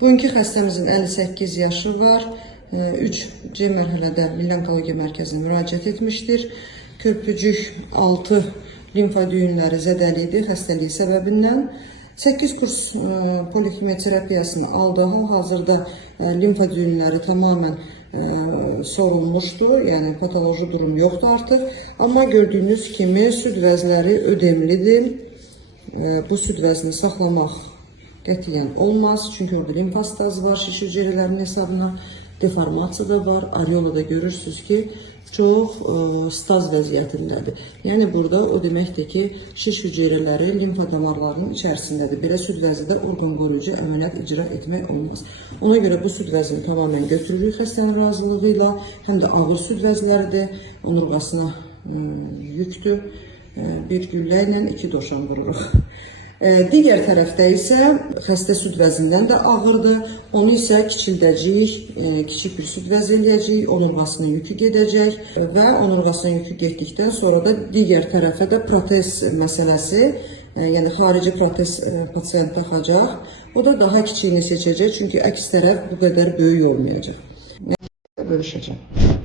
Bugünkü xəstəmizin 58 yaşı var. 3C mərhələdə Milli Onkologiya Mərkəzinə müraciət etmişdir. Körpücük 6 limfa düyünləri zədəlidir xəstəliyi səbəbindən. 8 kurs polikimoterapiyasını aldığı hazırda limfa düyünləri tamamən sorulmuşdur, yəni patoloji durum yoxdur artıq. Amma gördüyünüz kimi süd vəzləri ödemlidir. Bu süd vəzini saxlamaq qətiyyən olmaz, çünki orada limfostaz var şiş hüceyrələrinin hesabına, deformasiya da var, areolada görürsünüz ki, çox staz vəziyyətindədir. Yəni burada o deməkdir ki, şiş hüceyrələri limfa damarlarının içərisindədir. Belə süd vəzidə orqan qoruyucu əməliyyat icra etmək olmaz. Ona görə bu süd vəzini tamamən götürürük xəstənin razılığı ilə, həm də ağır süd vəzləridir, onurğasına yükdür. Bir güllə ilə 2 dovşan vururuq. Digər tərəfdə isə xəstə süd vəzindən də ağırdır. Onu isə kiçildəcəyik, kiçik bir süd vəzi eləyəcəyik, onurğasının yükü gedəcək və onurğasının yükü getdikdən sonra da digər tərəfə də protez məsələsi, yəni xarici protez pasiyent taxacaq. O da daha kiçiyini seçəcək, çünki əks tərəf bu qədər böyük olmayacaq. Bölüşəcəm.